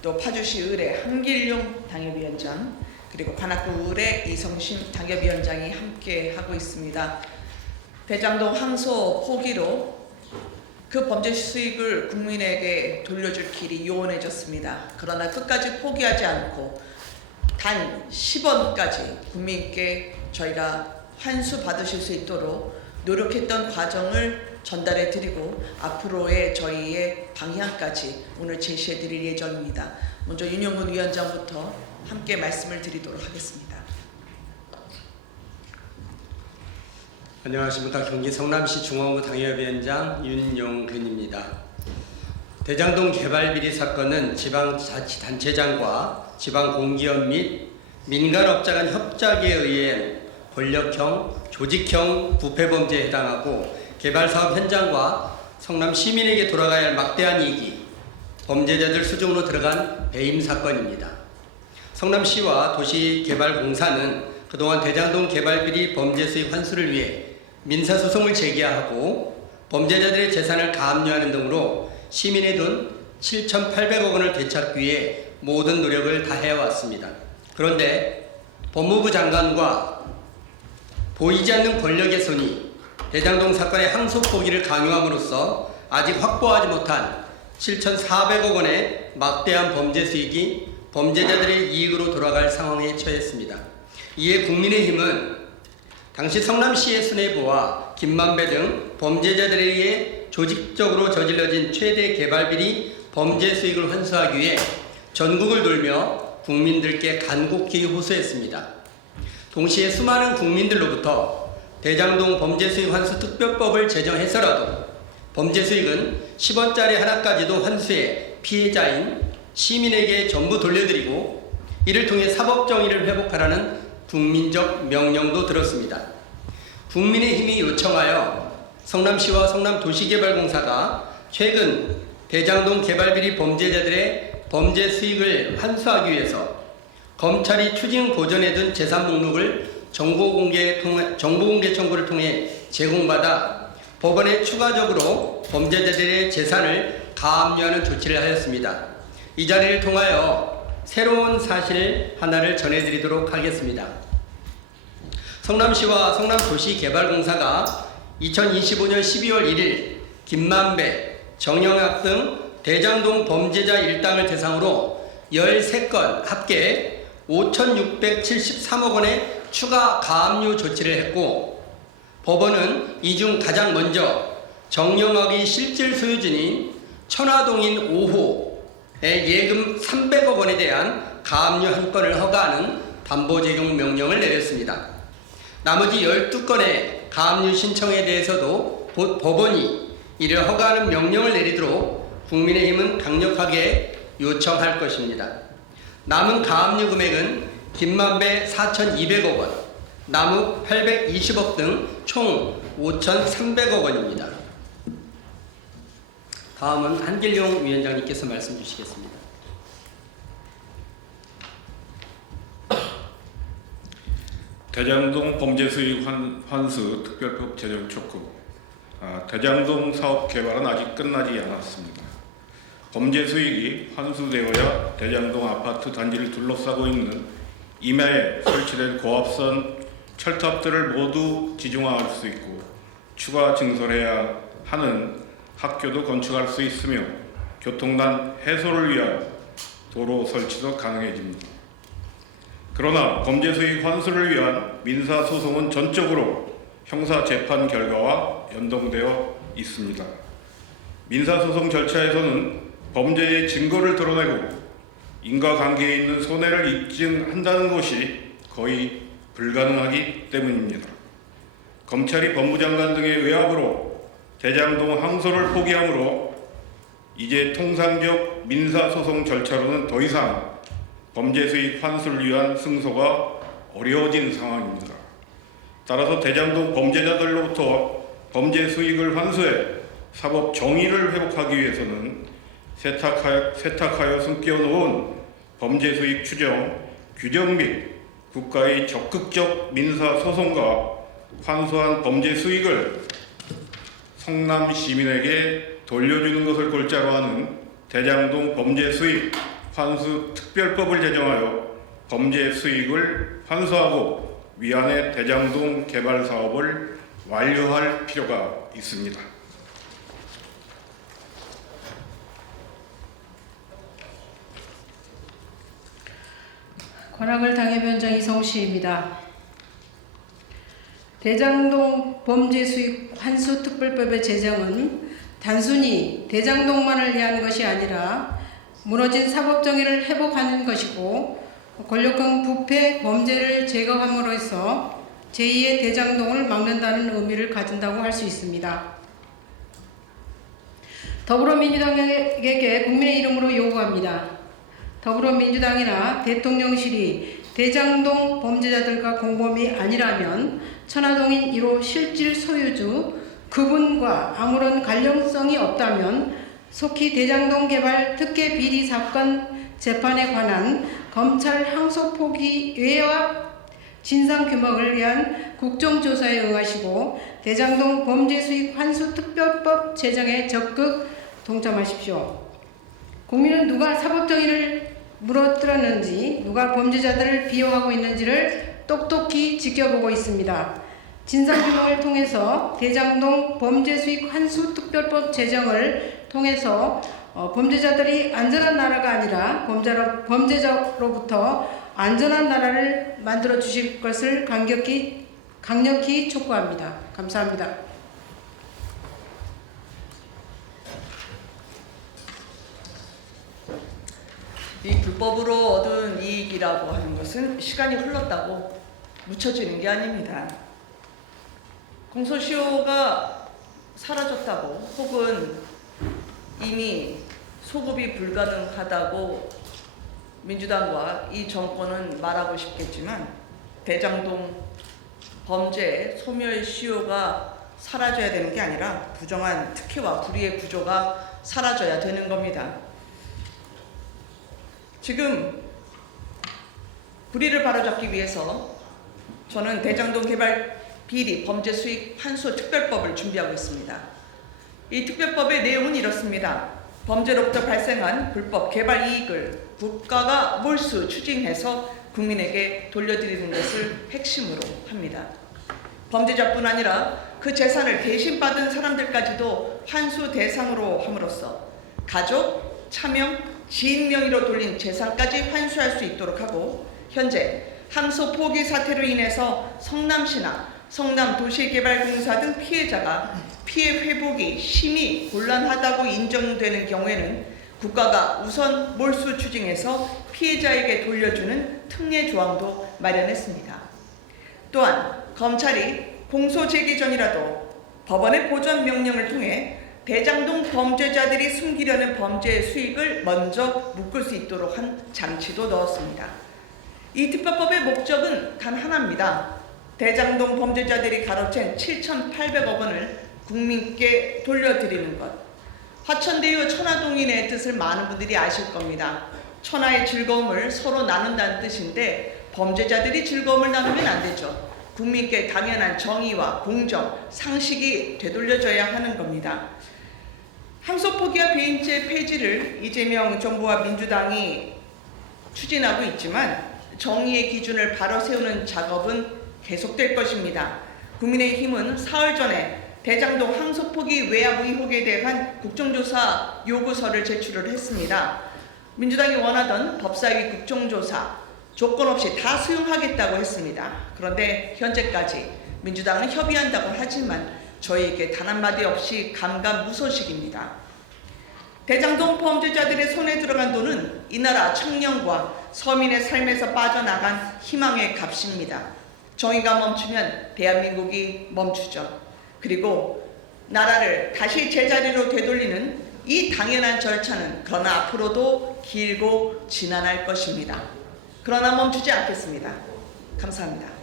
또 파주시 의뢰 한길용 당협위원장, 그리고 관악구 의뢰 이성심 당협위원장이 함께 하고 있습니다. 대장동 항소 포기로 그 범죄 수익을 국민에게 돌려줄 길이 요원해졌습니다. 그러나 끝까지 포기하지 않고 단 10원까지 국민께 저희가 환수 받으실 수 있도록 노력했던 과정을 전달해 드리고 앞으로의 저희의 방향까지 오늘 제시해 드릴 예정입니다. 먼저 윤영근 위원장부터 함께 말씀을 드리도록 하겠습니다. 안녕하십니까. 경기 성남시 중앙부 당협위원장 윤용근입니다. 대장동 개발 비리 사건은 지방자치단체장과 지방공기업 및 민간업자 간 협작에 의해 권력형, 조직형 부패범죄에 해당하고 개발사업 현장과 성남 시민에게 돌아가야 할 막대한 이익이 범죄자들 수중으로 들어간 배임 사건입니다. 성남시와 도시개발공사는 그동안 대장동 개발비리 범죄 수익 환수를 위해 민사소송을 제기하고 범죄자들의 재산을 가압류하는 등으로 시민의 돈 7,800억 원을 되찾기 위해 모든 노력을 다해왔습니다. 그런데 법무부 장관과 보이지 않는 권력의 손이 대장동 사건의 항소 포기를 강요함으로써 아직 확보하지 못한 7,400억 원의 막대한 범죄 수익이 범죄자들의 이익으로 돌아갈 상황에 처했습니다. 이에 국민의힘은 당시 성남시의 수뇌부와 김만배 등 범죄자들에 의해 조직적으로 저질러진 최대 개발비리 범죄 수익을 환수하기 위해 전국을 돌며 국민들께 간곡히 호소했습니다. 동시에 수많은 국민들로부터 대장동 범죄 수익 환수 특별법을 제정해서라도 범죄 수익은 10원짜리 하나까지도 환수해 피해자인 시민에게 전부 돌려드리고 이를 통해 사법정의를 회복하라는 국민적 명령도 들었습니다. 국민의힘이 요청하여 성남시와 성남도시개발공사가 최근 대장동 개발비리 범죄자들의 범죄 수익을 환수하기 위해서 검찰이 추징 보전해둔 재산 목록을 정보공개 청구를 통해 제공받아 법원에 추가적으로 범죄자들의 재산을 가압류하는 조치를 하였습니다. 이 자리를 통하여 새로운 사실 하나를 전해드리도록 하겠습니다. 성남시와 성남도시개발공사가 2025년 12월 1일 김만배, 정영학 등 대장동 범죄자 일당을 대상으로 13건 합계 5,673억 원의 추가 가압류 조치를 했고 법원은 이 중 가장 먼저 정영학이 실질 소유주인 천화동인 5호의 예금 300억 원에 대한 가압류 한 건을 허가하는 담보 제공 명령을 내렸습니다. 나머지 12건의 가압류 신청에 대해서도 곧 법원이 이를 허가하는 명령을 내리도록 국민의힘은 강력하게 요청할 것입니다. 남은 가압류 금액은 김만배 4,200억 원, 남욱 820억 등 총 5,300억 원입니다. 다음은 한길용 위원장님께서 말씀 주시겠습니다. 대장동 범죄 수익 환수 특별법 제정 촉구. 대장동 사업 개발은 아직 끝나지 않았습니다. 범죄 수익이 환수되어야 대장동 아파트 단지를 둘러싸고 있는 임야에 설치된 고압선 철탑들을 모두 지중화할 수 있고 추가 증설해야 하는 학교도 건축할 수 있으며 교통난 해소를 위한 도로 설치도 가능해집니다. 그러나 범죄 수익 환수를 위한 민사소송은 전적으로 형사재판 결과와 연동되어 있습니다. 민사소송 절차에서는 범죄의 증거를 드러내고 인과관계에 있는 손해를 입증한다는 것이 거의 불가능하기 때문입니다. 검찰이 법무장관 등의 외압으로 대장동 항소를 포기하므로 이제 통상적 민사소송 절차로는 더 이상 범죄 수익 환수를 위한 승소가 어려워진 상황입니다. 따라서 대장동 범죄자들로부터 범죄 수익을 환수해 사법 정의를 회복하기 위해서는 세탁하여 숨겨 놓은 범죄 수익 추정, 규정 및 국가의 적극적 민사 소송과 환수한 범죄 수익을 성남 시민에게 돌려주는 것을 골자로 하는 대장동 범죄 수익 환수특별법을 제정하여 범죄 수익을 환수하고 위안의 대장동 개발 사업을 완료할 필요가 있습니다. 관악을 당협위원장 이성씨입니다. 대장동 범죄 수익 환수 특별법의 제정은 단순히 대장동만을 위한 것이 아니라 무너진 사법 정의를 회복하는 것이고 권력형 부패 범죄를 제거함으로써 제2의 대장동을 막는다는 의미를 가진다고 할 수 있습니다. 더불어민주당에게 국민의 이름으로 요구합니다. 더불어민주당이나 대통령실이 대장동 범죄자들과 공범이 아니라면 천화동인 1호 실질 소유주 그분과 아무런 관련성이 없다면 속히 대장동 개발 특혜 비리 사건 재판에 관한 검찰 항소 포기외와 진상규명을 위한 국정조사에 응하시고 대장동 범죄 수익 환수 특별법 제정에 적극 동참하십시오. 국민은 누가 사법정의를 무너뜨렸는지, 누가 범죄자들을 비호하고 있는지를 똑똑히 지켜보고 있습니다. 진상규명을 통해서 대장동 범죄수익 환수특별법 제정을 통해서 범죄자들이 안전한 나라가 아니라 범죄자로부터 안전한 나라를 만들어 주실 것을 강력히 촉구합니다. 감사합니다. 이 불법으로 얻은 이익이라고 하는 것은 시간이 흘렀다고 묻혀지는 게 아닙니다. 공소시효가 사라졌다고 혹은 이미 소급이 불가능하다고 민주당과 이 정권은 말하고 싶겠지만 대장동 범죄 소멸시효가 사라져야 되는 게 아니라 부정한 특혜와 불이의 구조가 사라져야 되는 겁니다. 지금 불의를 바로잡기 위해서 저는 대장동 개발 비리 범죄 수익 환수 특별법을 준비하고 있습니다. 이 특별법의 내용은 이렇습니다. 범죄로부터 발생한 불법 개발 이익을 국가가 몰수 추징해서 국민에게 돌려드리는 것을 핵심으로 합니다. 범죄자뿐 아니라 그 재산을 대신 받은 사람들까지도 환수 대상으로 함으로써 가족, 차명, 지인 명의로 돌린 재산까지 환수할 수 있도록 하고, 현재 항소 포기 사태로 인해서 성남시나 성남도시개발공사 등 피해자가 피해 회복이 심히 곤란하다고 인정되는 경우에는 국가가 우선 몰수 추징해서 피해자에게 돌려주는 특례 조항도 마련했습니다. 또한 검찰이 공소 제기 전이라도 법원의 보전 명령을 통해 대장동 범죄자들이 숨기려는 범죄 수익을 먼저 묶을 수 있도록 한 장치도 넣었습니다. 이 특별법의 목적은 단 하나입니다. 대장동 범죄자들이 가로챈 7,800억 원을 국민께 돌려드리는 것. 화천대유 천화동인의 뜻을 많은 분들이 아실 겁니다. 천하의 즐거움을 서로 나눈다는 뜻인데 범죄자들이 즐거움을 나누면 안 되죠. 국민께 당연한 정의와 공정, 상식이 되돌려져야 하는 겁니다. 항소 포기와 배임죄 폐지를 이재명 정부와 민주당이 추진하고 있지만 정의의 기준을 바로 세우는 작업은 계속될 것입니다. 국민의힘은 사흘 전에 대장동 항소 포기 외압 의혹에 대한 국정조사 요구서를 제출을 했습니다. 민주당이 원하던 법사위 국정조사 조건 없이 다 수용하겠다고 했습니다. 그런데 현재까지 민주당은 협의한다고 하지만 저희에게 단 한마디 없이 감감무소식입니다. 대장동 범죄자들의 손에 들어간 돈은 이 나라 청년과 서민의 삶에서 빠져나간 희망의 값입니다. 정의가 멈추면 대한민국이 멈추죠. 그리고 나라를 다시 제자리로 되돌리는 이 당연한 절차는 그러나 앞으로도 길고 지난할 것입니다. 그러나 멈추지 않겠습니다. 감사합니다.